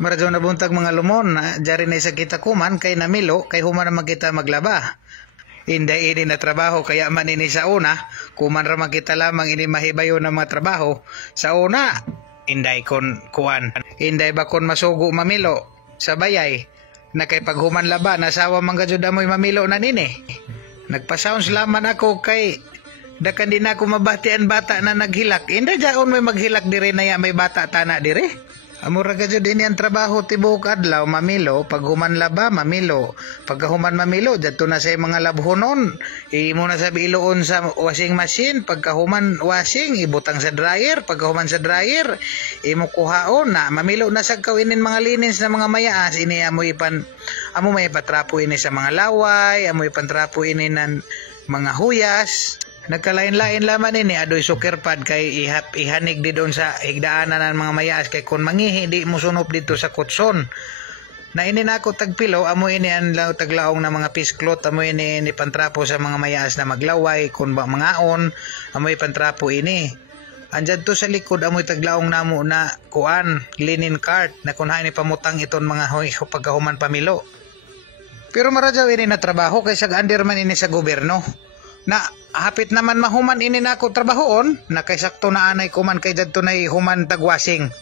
Maradyo na buntag mga lumon, jari na isa kita kuman kay namilo, kay human naman kita maglaba. Inday ini na trabaho, kaya man ini sa una, kuman raman kita lamang ini mahibayo ng mga trabaho. Sa una, inday kon kuan, inday ba kon masugo mamilo, sa bayay, na kay paghuman laba, nasawa man gadyo damoy mamilo na nini. Nagpa-sounds laman ako kay dakan din ako mabatian bata na naghilak. Inday jaon may maghilak dire na ya may bata tana dire. Amura ka dyan din yan trabaho tibok adlaw, mamilo, paghuman laba, mamilo. Pagkahuman mamilo, dyan na sa mga labhonon. Imo na sabi iluon sa washing machine, pagkahuman washing, ibutang sa dryer, pagkahuman sa dryer, imo kuhaon na, mamilo na sa kawinin mga linins na mga mayaas, ini amo may patrapo ini sa mga laway, amo ipantrapo ini ng mga huyas. Nagkalain-lain laman ini adoy soccer pad kay ihanig di doon sa higdaanan ng mga mayas kay kung mangihi di mo sunop dito sa kutson. Na ini na ako tagpilo, amo ini ang taglaong na mga pisklot, amo ini pantrapo sa mga mayas na maglaway, kung ba mangaon, amo pantrapo ini. Andyan to sa likod, amo taglaong namo na kuan, linen cart, na kunhain ni pamutang iton mga pagkahuman pamilo. Pero maradyaw ini na trabaho kay sag-under man ini sa gobyerno. Na hapit naman mahuman ini na ako trabahoon, na kay sakto na anay kuman kay jadto na human tagwasing.